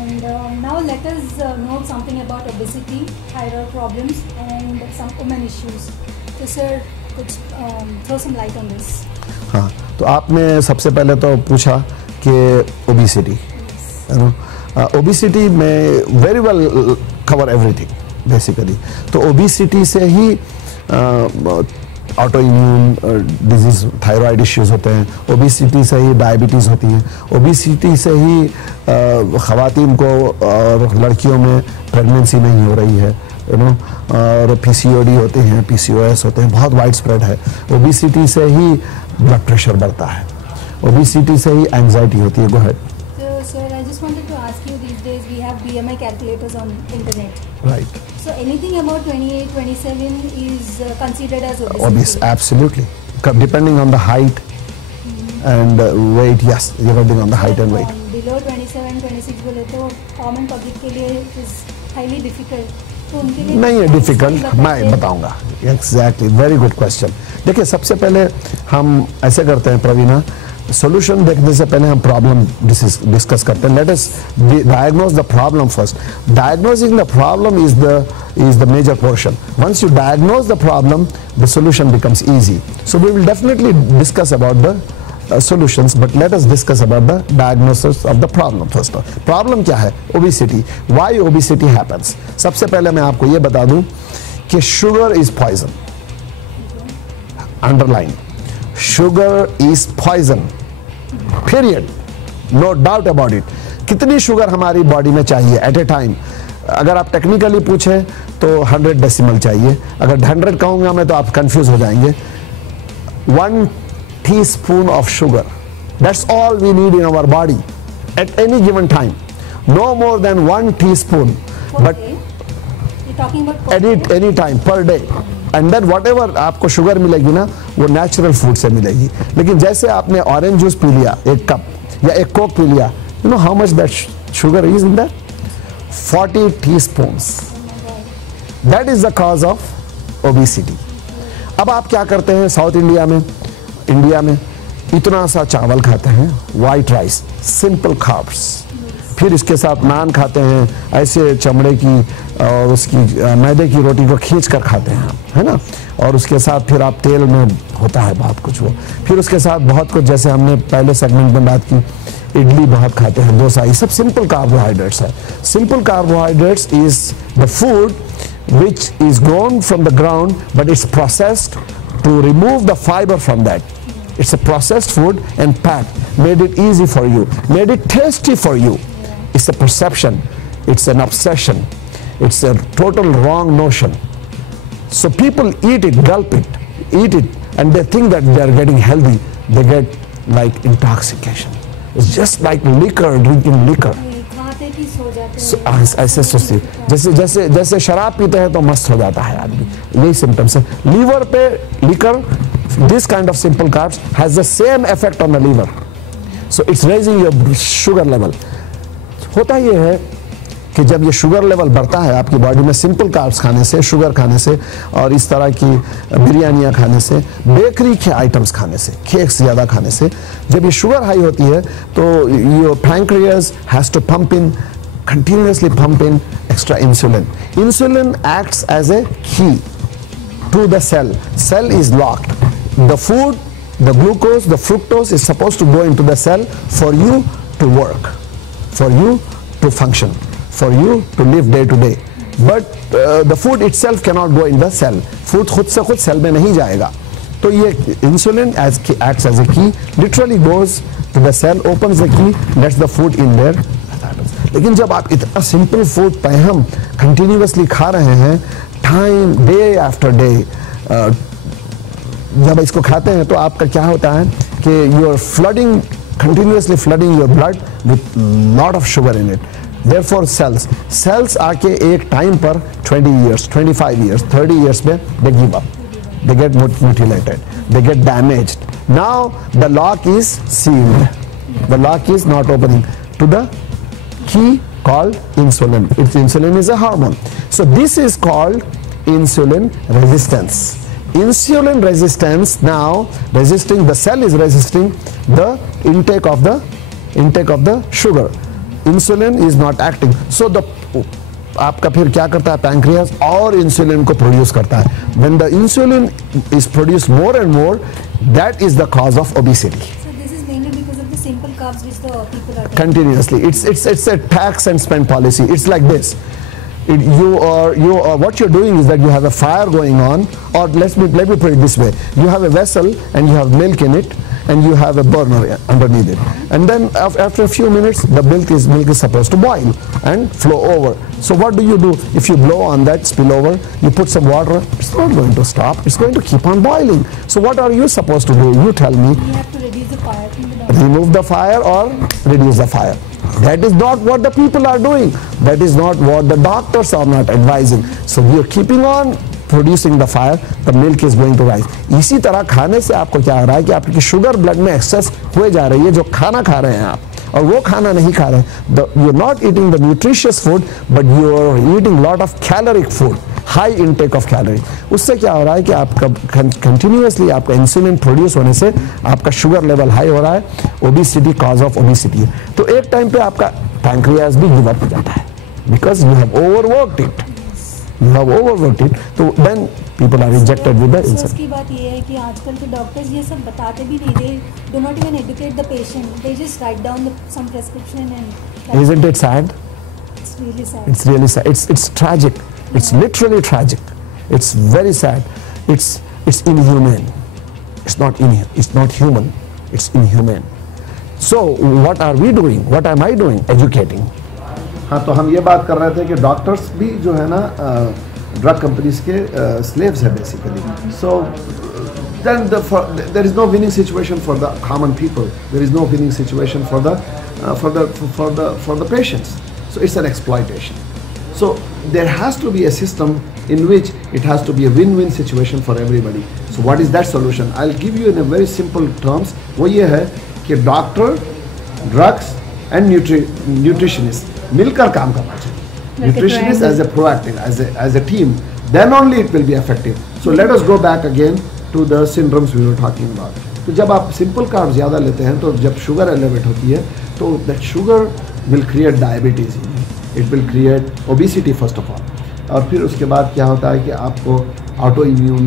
And now let us know something about obesity, thyroid problems, and some women issues. So sir, could throw some light on this. हाँ, तो आपने सबसे पहले तो पूछा कि ओबिसिटी, ओबिसिटी में very well cover everything basically. तो ओबिसिटी से ही auto immune disease, thyroid issues होते हैं. ओबिसिटी से ही डायबिटीज़ होती है. ओबिसिटी से ही ख़वातीन को और लड़कियों में प्रेगनेंसी नहीं हो रही है, और पीसीओडी होते हैं, पीसीओएस होते हैं, बहुत वाइड स्प्रेड है. ओबिसिटी से ही ब्लड प्रेशर बढ़ता है. ओबिसिटी से ही एंजाइटी होती है. Go ahead. So sir, I just wanted to ask you, these days we have BMI calculators on internet. Right. So anything about 28, 27 is considered as obesity? Obese, absolutely. Depending on the height and weight, yes, depending on the height and weight. Below 27, 26 बोले तो common public के लिए it is highly difficult. तो उनके लिए नहीं है difficult, मैं बताऊंगा. Exactly, very good question. देखिए, सबसे पहले हम ऐसे करते हैं प्रवीणा, सोल्यूशन देखने से पहले हम प्रॉब्लम डिस्कस करते हैं. Let us diagnose the problem first. Diagnosing the problem is the major portion. Once you diagnose the problem, the solution becomes easy. So we will definitely discuss about the solutions, but let us discuss about the diagnosis of the problem first. Problem क्या है? Obesity. Why obesity happens? सबसे पहले मैं आपको ये बता दूं कि sugar is poison. Underline. Sugar is poison. Period. No doubt about it. कितनी शुगर हमारी बॉडी में चाहिए एट ए टाइम? अगर आप टेक्निकली पूछें तो 100 डेसिमल चाहिए. अगर 100 कहूँगा मैं तो आप कंफ्यूज हो जाएंगे. 1 teaspoon of sugar. That's all we need in our body at any given time. No more than 1 teaspoon. But you're talking about any time per day. And then whatever आपको sugar मिलेगी ना, वो natural food से मिलेगी. लेकिन जैसे आपने orange juice P लिया 1 कप या 1 कोक पी लिया, you know how much that sugar is in that? 40 teaspoons. That is the cause of obesity. अब आप क्या करते हैं साउथ इंडिया में इतना सा चावल खाते हैं, वाइट राइस, सिंपल कार्ब्स. फिर इसके साथ नान खाते हैं, ऐसे चमड़े की और उसकी मैदे की रोटी को खींच कर खाते हैं, है ना. और उसके साथ फिर आप तेल में होता है बहुत कुछ वो. फिर उसके साथ बहुत कुछ, जैसे हमने पहले सेगमेंट में बात की, इडली बहुत खाते हैं, डोसा. ये सब सिंपल कार्बोहाइड्रेट्स है. Simple carbohydrates is the food which is grown from the ground but it's processed to remove the fibre from that. It's a processed food and packed, made it easy for you, made it tasty for you. It's a perception, it's an obsession, it's a total wrong notion. So people eat it, gulp it, eat it, and they think that they are getting healthy. They get like intoxication. It's just like liquor, drinking liquor. ऐसे सोचते, जैसे शराब पीते हैं तो मस्त हो जाता है आदमी. यही सिम्टम्स है. लीवर पे liquor, this kind of simple carbs has the same effect on the liver. So it's raising your sugar level. होता ये है कि जब ये शुगर लेवल बढ़ता है आपकी बॉडी में, सिंपल कार्ब्स खाने से, शुगर खाने से, और इस तरह की बिरयानियाँ खाने से, बेकरी के आइटम्स खाने से, केक्स ज़्यादा खाने से, जब ये शुगर हाई होती है तो your pancreas has to pump in, continuously pump in extra insulin. Insulin acts as a key to the cell. Cell is locked. The food, the glucose, the fructose is supposed to go into the cell for you to work, for you to function, for you to live day to day. But the food itself cannot go in the cell. Food खुद से खुद cell में नहीं जाएगा. तो ये insulin acts as a key, literally goes to the cell, opens the key, lets the food in there. लेकिन जब आप इतना सिंपल फूड पे हम कंटिन्यूसली खा रहे हैं, टाइम, डे आफ्टर डे, जब इसको खाते हैं तो आपका क्या होता है कि you are flooding, continuously flooding your blood with lot of sugar in it. Therefore cells आके एक टाइम पर 20 years, 25 years, 30 years में they give up, they get mutilated, they get damaged. Now the lock is sealed, the lock is not opening to the key called insulin. Insulin is a hormone. So this is called insulin resistance. Insulin resistance, now resisting, the cell is resisting the intake of the sugar. Insulin is not acting, so the आपका फिर क्या करता है pancreas और insulin को produce करता है. When the insulin is produced more and more, that is the cause of obesity. Simple carbs which the people are taking. Continuously, it's a tax and spend policy. It's like this. What you're doing is that you have a fire going on, or let me put it this way: you have a vessel and you have milk in it, and you have a burner underneath it, and then after a few minutes the milk is supposed to boil and flow over. So what do? If you blow on that spillover, you put some water, it's not going to stop, it's going to keep on boiling. So what are you supposed to do? You tell me. You have to reduce the fire. Remove the fire or reduce the fire. That is not what the people are doing. That is not what the doctors are not advising. So we are keeping on producing the fire, the milk is going to rise. इसी तरह खाने से आपको क्या हो रहा है कि आपकी शुगर ब्लड में एक्सेस हुए जा रही है, जो खाना खा रहे हैं आप, और वो खाना नहीं खा रहे हैं. You are not eating the nutritious food, but you are eating lot of caloric food, high intake of calorie. उससे क्या हो रहा है कि आपका कंटिन्यूअसली आपका इंसुलिन प्रोड्यूस होने से आपका शुगर लेवल हाई हो रहा है. ओबेसिटी कॉज ऑफ ओबेसिटी है. तो एक टाइम पे आपका पैंक्रियास भी गिव अप हो जाता है, because you have overworked it. You have overworked it, so then people are rejected with the insulin. उसकी बात ये है कि आजकल के डॉक्टर्स ये सब बताते भी नहीं, they do not even educate the patient, they just write down some prescription and. Isn't it sad? It's really sad. It's really sad. It's tragic. It's literally tragic. It's very sad. It's inhumane. It's not human. It's inhumane. So what are we doing? What am I doing? Educating. हाँ, तो हम ये बात कर रहे थे कि doctors भी जो है ना ड्रग कंपनीज के स्लेव्स है basically. So then there is no winning situation for the common people, there is no winning situation for the patients. So it's an exploitation. So there has to be a system in which it has to be a win-win situation for everybody. So what is that solution? I'll give you in a very simple terms. वो ये है कि doctor, drugs and nutritionist मिलकर काम करना चाहिए. Nutritionist as a proactive, as a team, then only it will be effective. So let us go back again to the syndromes we were talking about. तो जब आप सिंपल कार्ब ज़्यादा लेते हैं, तो जब शुगर एलिवेट होती है, तो that sugar will create diabetes in you. It will create obesity first of all. और फिर उसके बाद क्या होता है कि आपको ऑटो इम्यून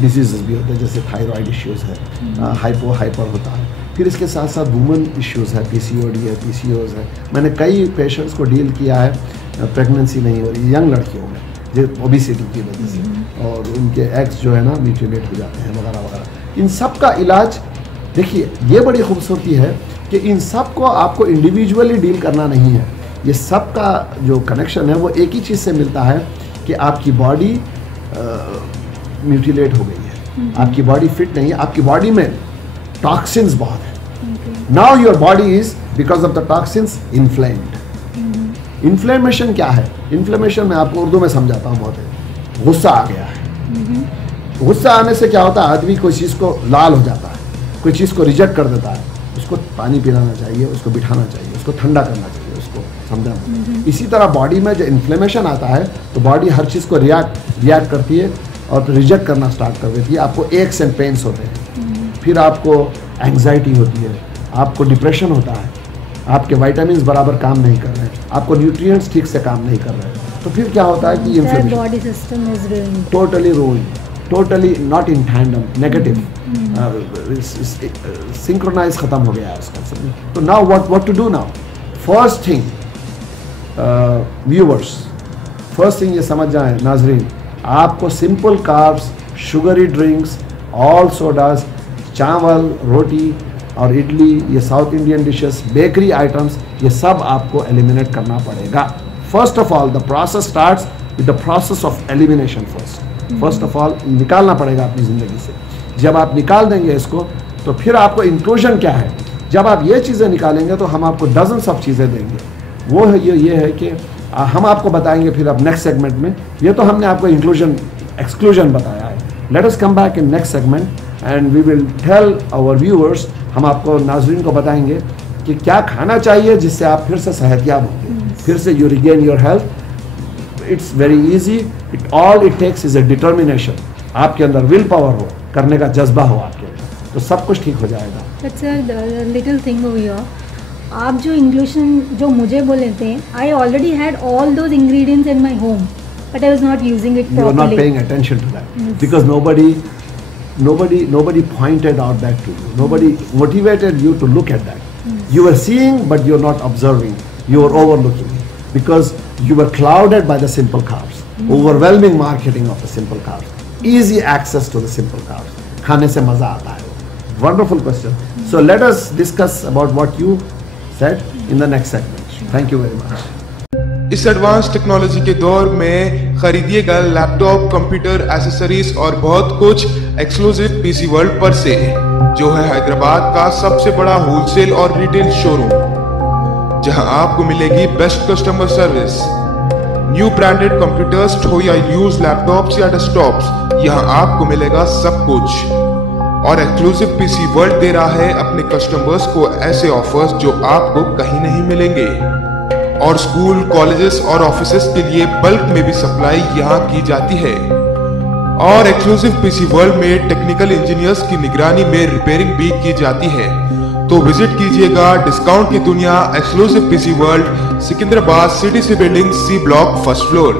डिजीज़ भी होते हैं, जैसे थायराइड इश्यूज़ है, हाइपर होता है. फिर इसके साथ साथ वुमन इश्यूज़ है, PCOD है, PCOS है. मैंने कई पेशेंट्स को डील किया है, प्रेगनेंसी नहीं हो रही यंग लड़कियों में, जो ओबेसिटी की वजह से, और उनके एग्स जो है ना म्यूटिलेट हो जाते हैं वगैरह वगैरह. इन सब का इलाज देखिए, ये बड़ी खूबसूरती है कि इन सब को आपको इंडिविजुअली डील करना नहीं है. ये सब का जो कनेक्शन है वो एक ही चीज़ से मिलता है कि आपकी बॉडी म्यूटिलेट हो गई है, आपकी बॉडी फिट नहीं है, आपकी बॉडी में टॉक्सिन्स बहुत है. Now your body is because of the toxins inflamed. Inflammation क्या है? इन्फ्लेमेशन मैं आपको उर्दू में समझाता हूँ. बहुत है, गुस्सा आ गया है. गुस्सा आने से क्या होता है, आदमी कोई चीज़ को लाल हो जाता है, कोई चीज़ को रिजेक्ट कर देता है. उसको पानी पिलाना चाहिए, उसको बिठाना चाहिए, उसको ठंडा करना चाहिए, उसको समझाना. इसी तरह बॉडी में जो इन्फ्लेमेशन आता है तो बॉडी हर चीज़ को रिएक्ट करती है और रिजेक्ट करना स्टार्ट कर देती है. आपको एक्स एंड पेन्स होते हैं, फिर आपको एंग्जाइटी होती है, आपको डिप्रेशन होता है, आपके विटामिन्स बराबर काम नहीं कर रहे हैं, आपको न्यूट्रिएंट्स ठीक से काम नहीं कर रहे हैं. तो फिर क्या होता है कि inflammation, body system is ruined, totally ruined, totally not in tandem, negative, synchronize खत्म हो गया है उसका. तो now what to do now? First thing viewers, first thing ये समझ जाएं नाजरीन, आपको simple carbs, sugary drinks, all sodas, चावल, रोटी और इडली, ये south Indian dishes, bakery items, ये सब आपको एलिमिनेट करना पड़ेगा. First of all the process starts with the process of elimination. First of all निकालना पड़ेगा अपनी ज़िंदगी से. जब आप निकाल देंगे इसको, तो फिर आपको इंक्लूजन क्या है? जब आप ये चीज़ें निकालेंगे तो हम आपको डजन्स ऑफ चीज़ें देंगे. वो है ये है कि हम आपको बताएंगे फिर अब नेक्स्ट सेगमेंट में. ये तो हमने आपको इंक्लूजन एक्सक्लूजन बताया है. Let us come back in next segment and we will tell our viewers, हम आपको नाजरीन को बताएंगे कि क्या खाना चाहिए जिससे आप फिर से सेहतयाब होंगे, फिर से you regain your health. It's very easy. All it takes is a determination. आपके अंदर विल पावर हो, करने का जज्बा हो आपके अंदर, तो सब कुछ ठीक हो जाएगा. That's a little thing over here. आप जो इंक्लूजन जो मुझे बोले थे, I already had all those ingredients in my home, but I was not using it You are not properly. paying attention to that because nobody pointed out that to you. Nobody motivated you to look at that. You were seeing, but you're not observing. You were overlooking because you were clouded by the simple carbs. Overwhelming marketing of the simple carbs. Easy access to the simple carbs. खाने से मजा आता है. Wonderful question. So let us discuss about what you said in the next segment. Thank you very much. इस advance technology के दौर में खरीदिएगा laptop, computer, accessories और बहुत कुछ एक्सक्लूसिव पीसी वर्ल्ड पर से, जो है हैदराबाद का सबसे बड़ा होलसेल और रिटेल शोरूम, जहां आपको मिलेगी best customer service. New branded computers हो या यूज लैपटॉप्स या डेस्कटॉप्स, यहां आपको मिलेगा सब कुछ। और एक्सक्लूसिव पीसी वर्ल्ड दे रहा है अपने कस्टमर्स को ऐसे ऑफर्स जो आपको कहीं नहीं मिलेंगे। और स्कूल, कॉलेजेस और ऑफिसेस के लिए बल्क में भी सप्लाई यहां की जाती है। और एक्सक्लूसिव पीसी वर्ल्ड में टेक्निकल इंजीनियर्स की निगरानी में रिपेयरिंग भी की जाती है। तो विजिट कीजिएगा डिस्काउंट की दुनिया exclusive PC world, Secunderabad, CTC building, C block, first floor.